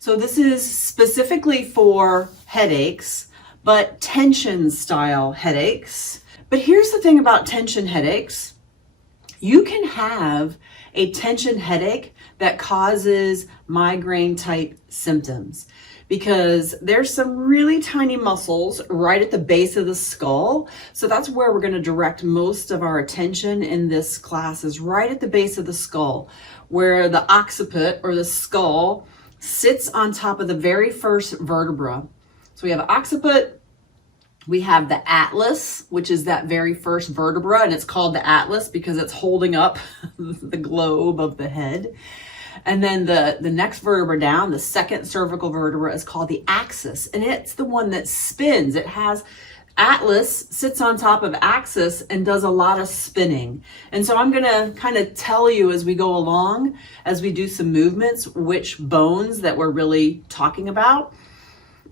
So this is specifically for headaches, but tension style headaches. But here's the thing about tension headaches. You can have a tension headache that causes migraine type symptoms because there's some really tiny muscles right at the base of the skull. So that's where we're going to direct most of our attention in this class, is right at the base of the skull, where the occiput or the skull sits on top of the very first vertebra. So we have occiput, we have the atlas, which is that very first vertebra, and it's called the atlas because it's holding up the globe of the head. And then the next vertebra down, the second cervical vertebra, is called the axis, and it's the one that spins. It has atlas sits on top of axis and does a lot of spinning. And so I'm going to kind of tell you as we go along, as we do some movements, which bones that we're really talking about.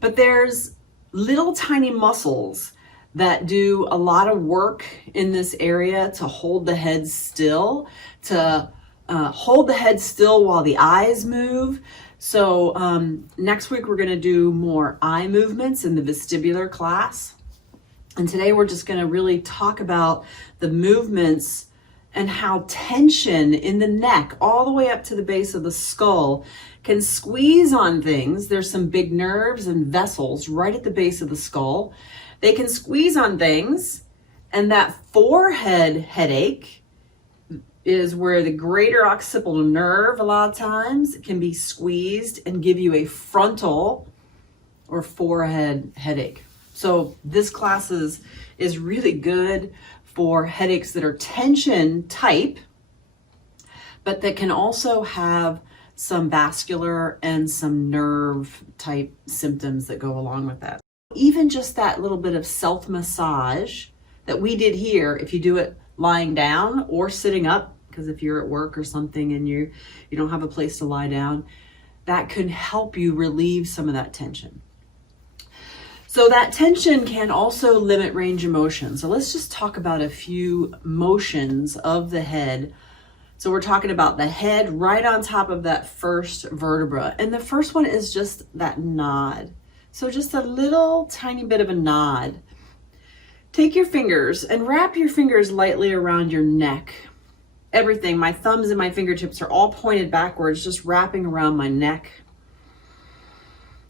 But there's little tiny muscles that do a lot of work in this area to hold the head still, to hold the head still while the eyes move. So next week we're going to do more eye movements in the vestibular class. And today we're just going to really talk about the movements and how tension in the neck all the way up to the base of the skull can squeeze on things. There's some big nerves and vessels right at the base of the skull. They can squeeze on things, and that forehead headache is where the greater occipital nerve a lot of times can be squeezed and give you a frontal or forehead headache. So this class is really good for headaches that are tension type, but that can also have some vascular and some nerve type symptoms that go along with that. Even just that little bit of self-massage that we did here, if you do it lying down or sitting up, because if you're at work or something and you don't have a place to lie down, that can help you relieve some of that tension. So that tension can also limit range of motion. So let's just talk about a few motions of the head. So we're talking about the head right on top of that first vertebra. And the first one is just that nod. So just a little tiny bit of a nod. Take your fingers and wrap your fingers lightly around your neck. Everything, my thumbs and my fingertips are all pointed backwards, just wrapping around my neck.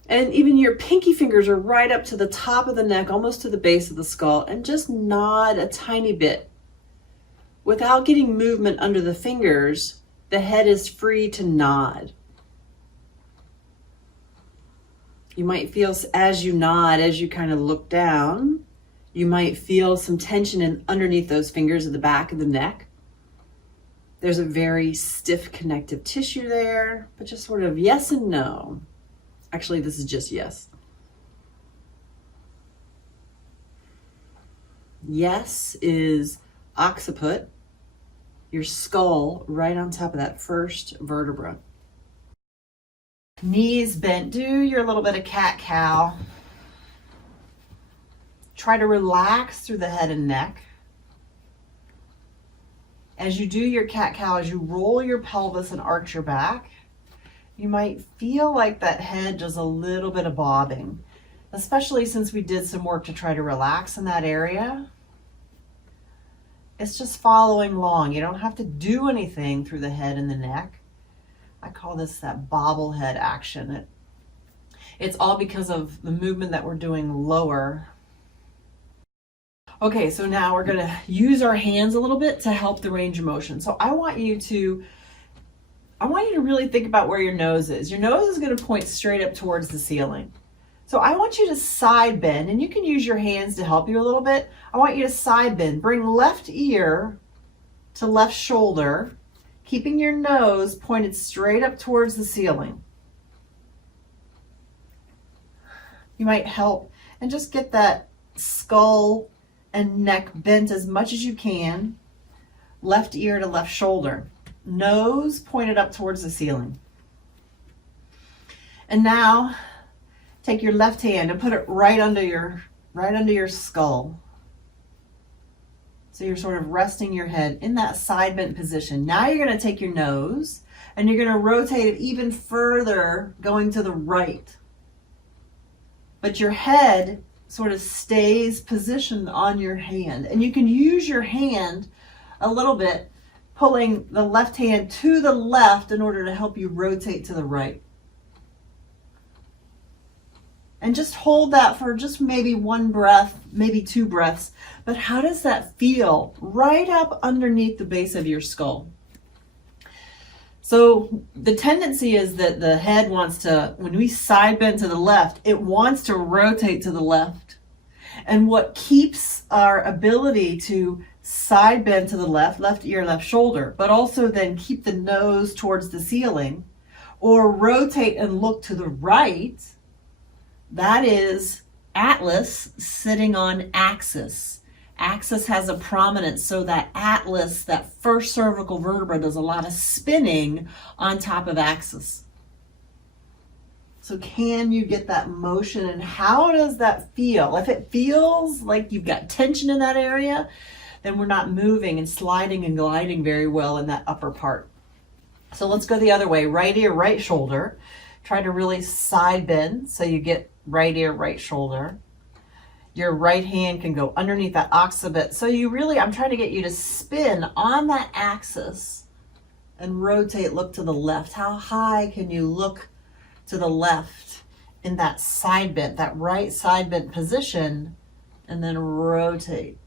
And even your pinky fingers are right up to the top of the neck, almost to the base of the skull, and just nod a tiny bit. Without getting movement under the fingers, the head is free to nod. You might feel as you nod, as you kind of look down, you might feel some tension underneath those fingers at the back of the neck. There's a very stiff connective tissue there, but just sort of yes and no. Actually, this is just yes. Yes is occiput, your skull right on top of that first vertebra. Knees bent. Do your little bit of cat-cow. Try to relax through the head and neck. As you do your cat-cow, as you roll your pelvis and arch your back, you might feel like that head does a little bit of bobbing, especially since we did some work to try to relax in that area. It's just following along. You don't have to do anything through the head and the neck. I call this that bobblehead action. It's all because of the movement that we're doing lower. Okay, so now we're going to use our hands a little bit to help the range of motion. So I want you to really think about where your nose is. Your nose is going to point straight up towards the ceiling. So I want you to side bend, and you can use your hands to help you a little bit. I want you to side bend. Bring left ear to left shoulder, keeping your nose pointed straight up towards the ceiling. You might help and just get that skull and neck bent as much as you can. Left ear to left shoulder. Nose pointed up towards the ceiling. And now take your left hand and put it right under your skull. So you're sort of resting your head in that side bent position. Now you're going to take your nose And you're going to rotate it even further going to the right. But your head sort of stays positioned on your hand. And you can use your hand a little bit, pulling the left hand to the left in order to help you rotate to the right. And just hold that for just maybe one breath, maybe 2 breaths. But how does that feel right up underneath the base of your skull? So the tendency is that the head wants to, when we side bend to the left, it wants to rotate to the left. And what keeps our ability to side bend to the left ear, left shoulder, but also then keep the nose towards the ceiling, or rotate and look to the right, that is atlas sitting on axis. Axis has a prominence, so that atlas, that first cervical vertebra, does a lot of spinning on top of axis. So can you get that motion, and how does that feel? If it feels like you've got tension in that area, then we're not moving and sliding and gliding very well in that upper part. So let's go the other way. Right ear, right shoulder. Try to really side bend so you get right ear, right shoulder. Your right hand can go underneath that occiput. So you really, I'm trying to get you to spin on that axis and rotate, look to the left. How high can you look to the left in that side bend, that right side bend position, and then rotate.